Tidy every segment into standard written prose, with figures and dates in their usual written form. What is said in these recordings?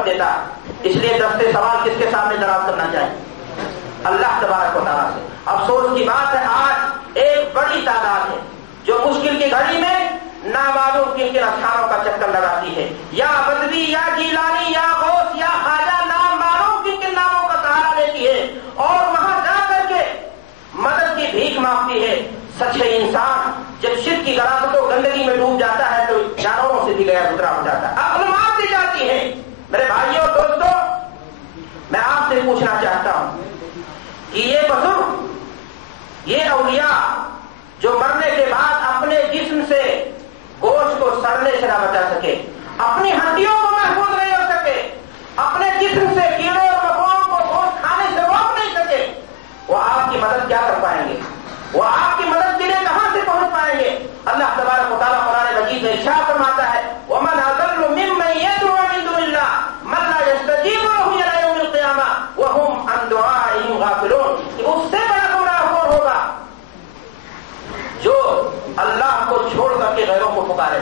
کر دیتا ہے. اس لیے دستے سوال کس کے سامنے دراز کرنا چاہیے؟ اللہ تبارک و تعالیٰ سے. افسوس کی بات ہے آج ایک بڑی تعداد ہے جو مشکل کی گھڑی میں نامعلوم کن کن اسخانوں کا چکر لگاتی ہے. یا بدوی یا جیلانی یا غوث یا خواجہ نام معلوم کن کن ناموں کا سہارا لیتی ہے اور وہاں جا کر کے مدد کی بھیک مانگتی ہے. سچے انسان جب شرک کی غلاظت و گندگی میں ڈوب جاتا ہے تو جانوروں سے بھی گیا گزرا ہو جاتا ہے. عقل مار دی جاتی ہے. میرے بھائیوں اور دوستوں، میں آپ سے پوچھنا چاہتا ہوں کہ یہ بزرگ، یہ اولیاء جو مرنے کے بعد اپنے جسم سے گوشت کو سڑنے سے نہ بچا سکے، اپنی ہڈیوں کو محفوظ نہیں ہو سکے، اپنے جسم سے کیڑے اور مکوڑوں کو گوشت کھانے سے روک نہیں سکے، وہ آپ کی مدد کیا کر پائیں گے؟ وہ آپ کی مدد کے لیے کہاں سے پہنچ پائیں گے؟ اللہ تبارک و تعالیٰ قرآن مجید میں ارشاد فرماتا ہے وَمَنْ أَضَلُّ مِمَّنْ يَدْعُو مِن دُونِ اللَّهِ مَن لَّا يَسْتَجِيبُ لَهُ إِلَىٰ يَوْمِ الْقِيَامَةِ وَهُمْ عَن دُعَائِهِمْ غَافِلُونَ. کہ اس سے بڑا گمراہ کون ہوگا جو اللہ کو چھوڑ کر کے غیروں کو پکارے.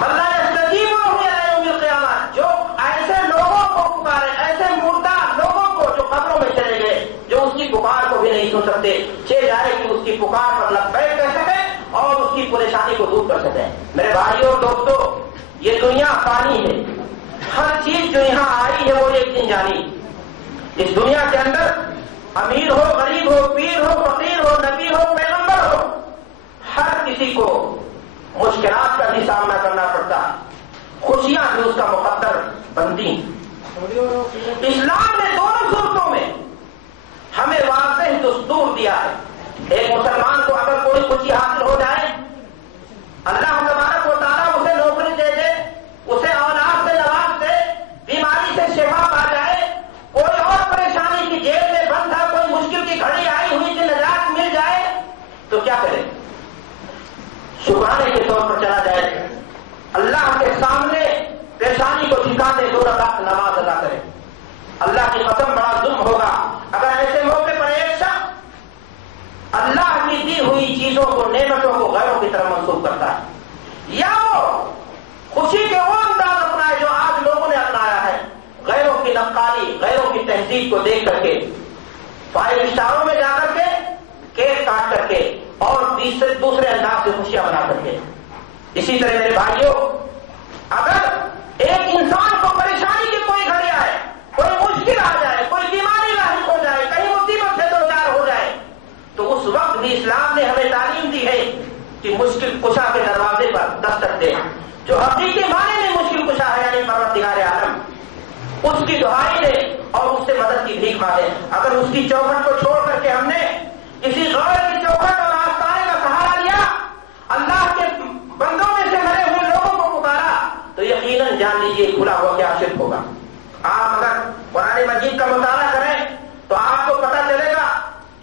مَن لَّا يَسْتَجِيبُ لَهُ إِلَىٰ يَوْمِ الْقِيَامَةِ، جو ایسے لوگوں کو پکارے، ایسے مردہ لوگوں کو جو قبروں میں چلے گئے، جو اس کی پکار کو بھی نہیں سن سکتے، چل جائے کہ اس کی پکار پر لبیک کہہ سکے اور اس کی پریشانی کو دور کر سکے. میرے بھائیوں اور دوستوں، یہ دنیا فانی ہے. ہر چیز جو یہاں آئی ہے وہ ایک دن جانی. اس دنیا کے اندر امیر ہو، غریب ہو، پیر ہو، فقیر ہو، نبی ہو، پیغمبر ہو، ہر کسی کو مشکلات کا بھی سامنا کرنا پڑتا ہے. خوشیاں بھی اس کا مقدر بنتی. اسلام نے دونوں صورتوں میں ہمیں واضح دستور دیا ہے. ایک مسلمان کو اگر کوئی خوشی حاصل ہو جائے، اللہ تبارک و تعالیٰ اسے نوکری دے دے، اسے اولاد سے نواز دے، بیماری سے شفا پا جائے، کوئی اور پریشانی کی جیل میں بند تھا، کوئی مشکل کی گھڑی آئی ہوئی سے نجات مل جائے تو کیا کرے؟ شکرانے کے طور پر چلا جائے، اللہ کے سامنے پریشانی کو جھکا دے، 2 رکعت نماز ادا کرے. اللہ کی قسم بڑا ظلم ہوگا اگر ایسے موقع پر ایک شخص اللہ کی دی ہوئی چیزوں کو، نعمتوں کو غیروں کی طرف منسوخ کرتا ہے، یا وہ خوشی کے وہ انداز اپنائے جو آج لوگوں نے اپنایا ہے، غیروں کی نقالی، غیروں کی تہذیب کو دیکھ کر کے 5 اسٹاروں میں جا کر کے کیک کاٹ کر کے اور دوسرے انداز سے خوشیاں بنا کر کے. اسی طرح میرے بھائیوں، اگر ایک انسان کو پریشانی کی کوئی گھڑی آئے، کوئی مشکل آ جائے، کوئی بیماری لاحق ہو جائے، کہیں مصیبت سے دوچار ہو جائے، تو اس وقت بھی اسلام نے ہمیں تعلیم دی ہے کہ مشکل کشا کے دروازے پر دستک دے. جو حقیقی معنی میں مشکل کشا ہے یعنی پروردگار عالم، اس کی دعائی دے اور اس سے مدد کی بھیک مانگے. اگر اس کی چوکھٹ کو چھوڑ کر کے ہم نے کسی غیر کی چوکھٹ اور آستانے کا سہارا لیا، اللہ کے بندوں میں سے مرے ہوئے لوگوں کو پکارا، تو یقیناً جان لیجیے کھلا ہوا کیا شرک ہوگا. آپ اگر قرآن مجید کا مطالعہ کریں تو آپ کو پتہ چلے گا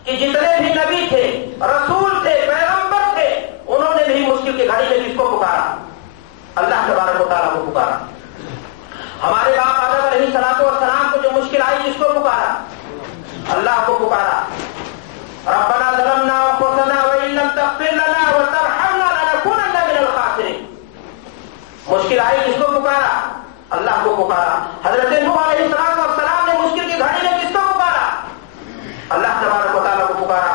کہ جتنے بھی نبی تھے، رسول تھے، پیغمبر تھے، انہوں نے بھی مشکل کی گھڑی میں کس کو پکارا؟ اللہ تبارک و تعالیٰ کو پکارا. ہمارے باپ آدم علیہ الصلوۃ والسلام کو جو مشکل آئی کس کو پکارا؟ اللہ کو پکارا. ربنا ظلمنا انفسنا وان لم تغفر لنا وترحمنا لنكونن من الخاسرین. مشکل آئی کس کو پکارا؟ اللہ کو پکارا. حضرت نوح علیہ السلام نے مشکل کی گھڑی میں کس کو پکارا؟ اللہ تبارک و تعالیٰ کو پکارا.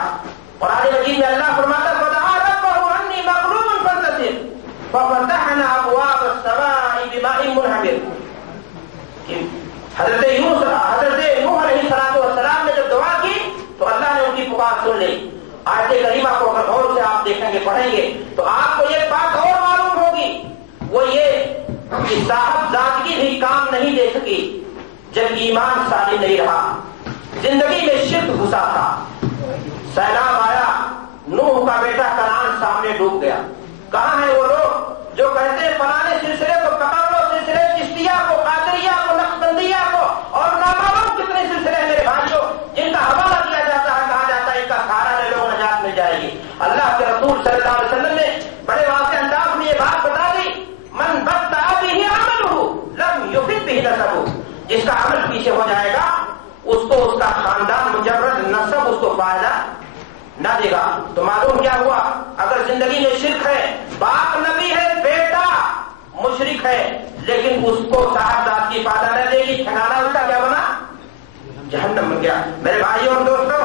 قرآن مجید میں اللہ فرماتا ہے فدعا ربه انی مغلوب فانتصر ففتحنا ابواب السماء بماء منهمر. حضرت نوح علیہ السلام نے جب دعا کی تو اللہ نے ان کی پکار سن لی. آیت کریمہ کو اگر غور سے آپ دیکھیں گے، پڑھیں گے تو آپ کو یہ بات اور معلوم ہوگی، وہ یہ کہ صاحب ذاتگی بھی کام نہیں دے سکی جب ایمان سالم نہیں رہا، زندگی میں شرک گھسا تھا. سیلاب آیا، نوح کا بیٹا کنعان سامنے ڈوب گیا. کہاں ہیں وہ لوگ جو کہتے ہیں فلانے سلسلے کو پکڑ لو، سلسلے چشتیہ کو، قادریہ کو، نقشبندیہ کو اور نامعلوم کتنے سلسلے ہیں میرے بھائیوں جن کا حوالہ کیا جاتا ہے، کہا جاتا ہے ان کا سہارا لے لو نجات مل جائے گی. اللہ کے رسول صلی اللہ علیہ وسلم نے بڑے واضح انداز میں یہ بات بتا دی من بطأ به عمله لم يفد به نسبه. جس کا عمل پیچھے ہو جائے گا اس کو اس کا خاندان مجرد نسب اس کو فائدہ نہ دے گا. تو معلوم کیا ہوا؟ اگر زندگی میں شرک ہے، باپ نبی ہے، بیٹا مشرک ہے، لیکن اس کو صاحبزاد کی فائدہ نہ دے گی، ٹھکانا اس کا کیا بنا؟ جہنم بن گیا۔ میرے بھائیوں اور دوستوں،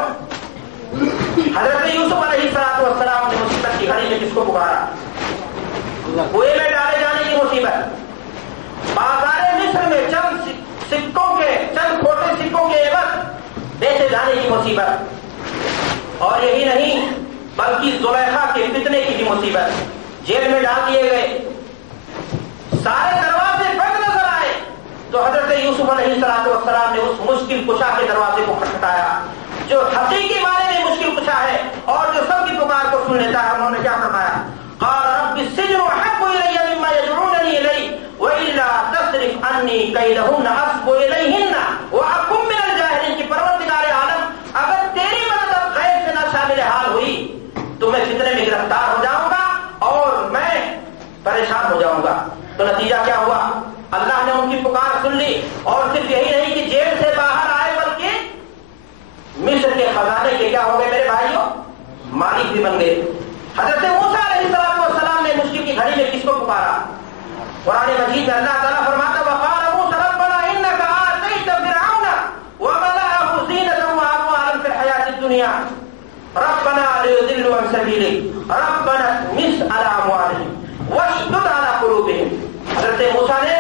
حضرت یوسف علیہ السلام نے مصیبت کی گھڑی میں کس کو پکارا؟ کنویں میں ڈالے جانے کی مصیبت، بازار مصر میں چند کھوٹے سکوں کے عوض بیچے جانے کی مصیبت، اور یہی نہیں بلکہ زلیخا کے فتنے کی بھی مصیبت، جیل میں ڈال دیے گئے، سارے دروازے بند نظر آئے تو حضرت یوسف علیہ السلام نے اس مشکل کشا کے دروازے کو کھٹکھٹایا، جو حقیقی معنی میں مشکل کشا ہے اور جو سب کی پکار کو سن لیتا ہے۔ انہوں نے کیا فرمایا؟ قال رب السجن احب الی مما یدعوننی الیہ والا تصرف عنی کیدہن اصب الیہن واکن من الجاہلین، کہ پروردگار عالم اگر تیری مدد غیر سے نہ شامل حال ہوئی تو میں فتنے میں گرفتار ہو جاؤں گا اور میں پریشان ہو جاؤں گا۔ تو نتیجہ کیا ہوا؟ اللہ نے ان کی پکار سن لی، اور صرف یہی نہیں کہ جیل سے باہر آئے بلکہ مصر کے خزانے کے کیا ہو گئے میرے بھائیوں؟ مالک بھی بن گئے۔ حضرت موسیٰ علیہ السلام نے مشکل کی گھڑی میں کس کو پکارا؟ قرآن مجید میں اللہ تعالیٰ فرماتا وقال موسیٰ ربنا انک آتیت فرعون وملأه زینة واموالا فی الحیاۃ الدنیا ربنا لیضلوا عن سبیلک ربنا اطمس علی اموالہم واشدد علی قلوبہم۔ حضرت موسیٰ نے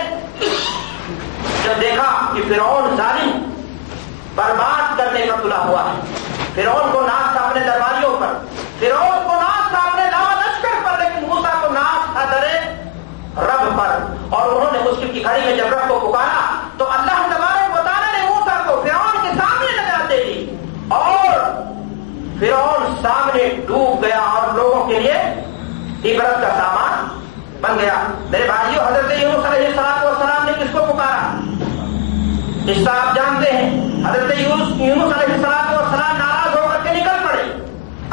جب دیکھا کہ فرعون ظالم برباد کرنے کا تلا ہوا ہے، فرعون کو ناز تھا اپنے درباریوں پر، فرعون کو ناز تھا اپنے لاوا لشکر پر، لیکن موسیٰ کو ناز تھا درے رب پر، اور انہوں نے مشکل کی گھڑی میں جب رب کو پکارا تو اللہ تبارک و تعالیٰ نے موسیٰ کو فرعون کے سامنے نجات دے دی، اور فرعون سامنے ڈوب گیا اور لوگوں کے لیے عبرت کا سامان بن گیا۔ میرے بھائیوں، حضرت یونس علیہ السلام نے کس کو پکارا؟ اس کا آپ جانتے ہیں، حضرت یونس علیہ السلام ناراض ہو کر کے نکل پڑے،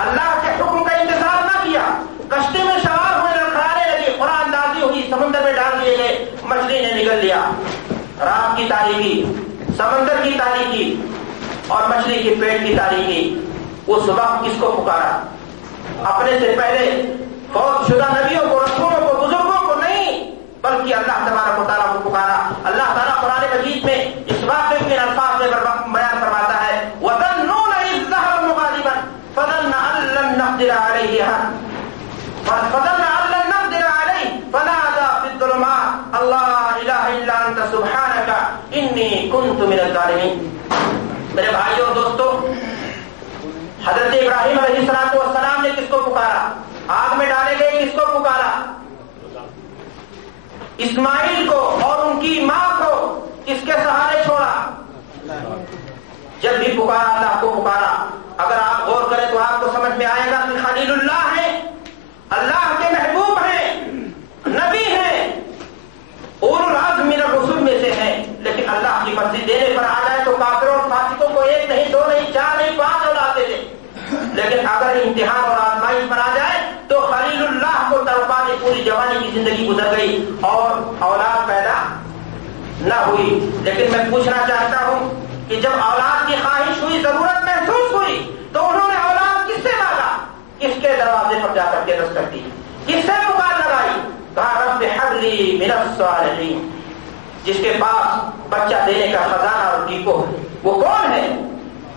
اللہ کے حکم کا انتظار نہ کیا، کشتی میں سوار ہوئے، لڑکھڑانے لگی، قرآن اندازی ہوئی، سمندر میں ڈال دیے گئے، مچھلی نے نگل لیا۔ رات کی تاریکی، سمندر کی تاریکی اور مچھلی کے پیٹ کی تاریکی، اس وقت کس کو پکارا؟ اپنے سے پہلے فوت شدہ نبیوں کو، رسولوں کو، بزرگوں کو نہیں، بلکہ اللہ تبارک و تعالیٰ کو پکارا۔ اللہ تعالیٰ قرآن مجید میں اس واقعے کے الفاظ میں بیان فرماتا ہے وَظَنُّونَ إِذْ ذَهَبَ مُغَاضِبًا فَظَنَّ أَن لَّن نَّقْدِرَ عَلَيْهِ فَنَادَىٰ فِي الظُّلُمَاتِ أَن لَّا إِلَٰهَ إِلَّا أَنتَ سُبْحَانَكَ إِنِّي كُنتُ مِنَ الظَّالِمِينَ۔ میرے بھائیوں اور دوستوں، حضرت ابراہیم علیہ السلام نے کس کو پکارا؟ آگ میں ڈالے گئے، کس کو پکارا؟ اسماعیل کو اور ان کی ماں کو کس کے سہارے چھوڑا؟ جب بھی پکارا اللہ کو پکارا۔ اگر آپ غور کریں تو آپ کو سمجھ میں آئے گا کہ خلیل اللہ ہیں، اللہ کے محبوب ہیں، نبی ہیں، اولو العزم من الرسل میں سے ہیں، لیکن اللہ کی مرضی دینے پر آ جائے تو کافروں اور فاسقوں کو 1 نہیں 2 نہیں 4 نہیں 5 اولاد دے دیں، لیکن اگر امتحان اور آزمائش پر آ جائے تو خلیل اللہ کو تڑپانے پوری جوانی کی زندگی گزر گئی اور اولاد پیدا نہ ہوئی۔ لیکن میں پوچھنا چاہتا ہوں کہ جب اولاد کی خواہش ہوئی، ضرورت محسوس ہوئی، تو انہوں نے اولاد کس سے مانگا؟ کس کے دروازے پر جا کر کے دستک دی؟ کس سے پکار لگائی؟ کہا رب ہب لی من الصالحین۔ جس کے پاس بچہ دینے کا خزانہ اور ڈیپو ہے، وہ کون ہے؟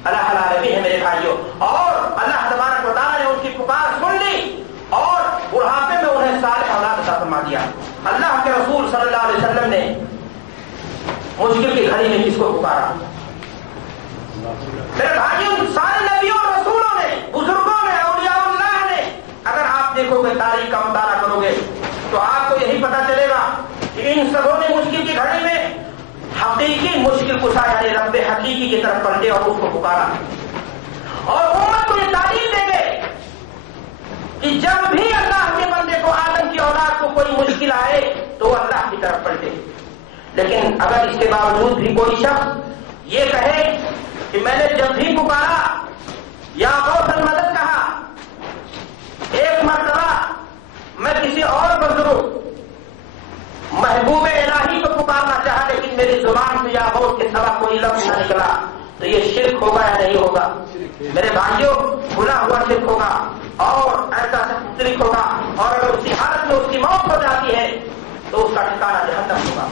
اللہ العالمین ہے میرے بھائیوں۔ اور اللہ تبارک و تعالیٰ نے ان کی پکار سن لی اور بڑھاپے میں انہیں صالح اولاد عطا فرما دیا۔ اللہ کے رسول صلی اللہ علیہ وسلم نے مشکل کی گھڑی میں کس کو پکارا؟ میرے بھائیوں، سارے نبیوں اور رسولوں نے، بزرگوں نے، اولیاء اللہ نے، اگر آپ دیکھو گے تاریخ کا مطالعہ کرو گے تو آپ کو یہی پتا چلے گا کہ ان سبوں نے مشکل کی گھڑی میں حقیقی مشکل کشا یعنی رب حقیقی کی طرف پلٹے اور اس کو پکارا، اور امت کو یہ تعلیم دے گئے کہ جب بھی اللہ کے بندے کو، آدم کی اولاد کو کوئی مشکل آئے تو وہ اللہ کی طرف پلٹے۔ لیکن اگر اس کے باوجود بھی کوئی شخص یہ کہے کہ میں نے جب بھی پکارا یا غوث المدد کہا، ایک مرتبہ میں کسی اور بزرگ محبوب الہی کو پکارنا چاہا لیکن میری زبان سے یا غوث کے سوا کوئی لفظ نہ نکلا، تو یہ شرک ہوگا یا نہیں ہوگا؟ میرے بھائیوں، کھلا ہوا شرک ہوگا اور ایسا شرک ہوگا، اور اگر اسی حالت میں اس کی موت ہو جاتی ہے تو اس کا ٹھکانہ جہنم ہوگا۔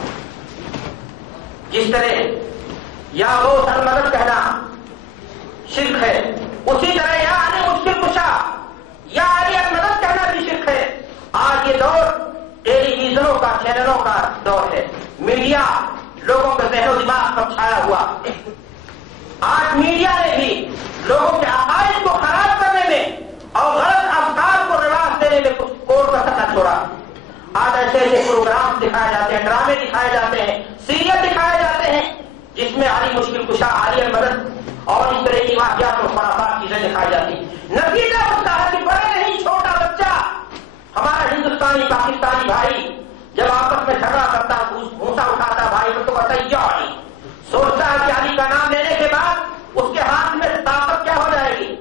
جس طرح یا غوث المدد کہنا شرک ہے، اسی طرح یا علی مشکل کشا یا علی المدد کہنا بھی شرک ہے۔ آج یہ دور ٹیلی ویژنوں کا، چینلوں کا دور ہے، میڈیا لوگوں کے ذہن و دماغ پر چھایا ہوا۔ آج میڈیا نے بھی لوگوں کے عقائد کو خراب کرنے میں اور غلط افکار کو رواج دینے میں کچھ کوڑ کا سکا چھوڑا۔ آج ایسے ایسے پروگرام دکھائے جاتے ہیں، ڈرامے دکھائے جاتے ہیں، سیریل دکھائے جاتے ہیں جس میں علی مشکل کشا، علی المدد اور اس طرح کی واقعات اور خرافات چیزیں دکھائی جاتی ہیں۔ نتیجہ ہوتا ہے کہ بڑے نہیں، چھوٹا بچہ ہمارا ہندوستانی پاکستانی بھائی جب آپس میں جھگڑا کرتا، بھوسا اٹھاتا بھائی کو تو بتائیے علی، سوچتا ہے کہ علی کا نام لینے کے بعد اس کے ہاتھ میں طاقت کیا ہو جائے گی،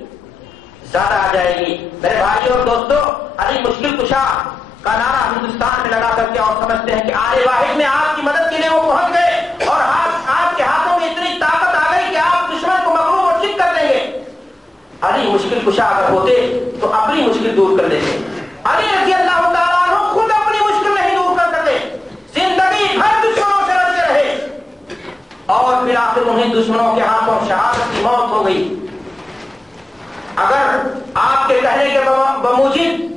زیادہ آ جائے گی۔ میرے بھائی اور دوستو، علی مشکل کشا کا نعرہ ہندوستان میں لگا کر کے اور سمجھتے ہیں کہ آنے واحد میں آپ کی مدد کے لیے وہ پہنچ گئے اور آپ کے ہاتھوں میں اتنی طاقت آ گئی کہ آپ دشمن کو مغلوب اور چت کر دیں گے۔ علی مشکل کشا اگر ہوتے تو اپنی مشکل دور کر دیتے۔ علی رضی اللہ تعالیٰ عنہ خود اپنی مشکل نہیں دور کر سکتے، زندگی بھر دشمنوں سے لڑتے رہے اور پھر آخر انہیں دشمنوں کے ہاتھوں شہادت کی موت ہو گئی۔ اگر آپ کے کہنے کے بموجب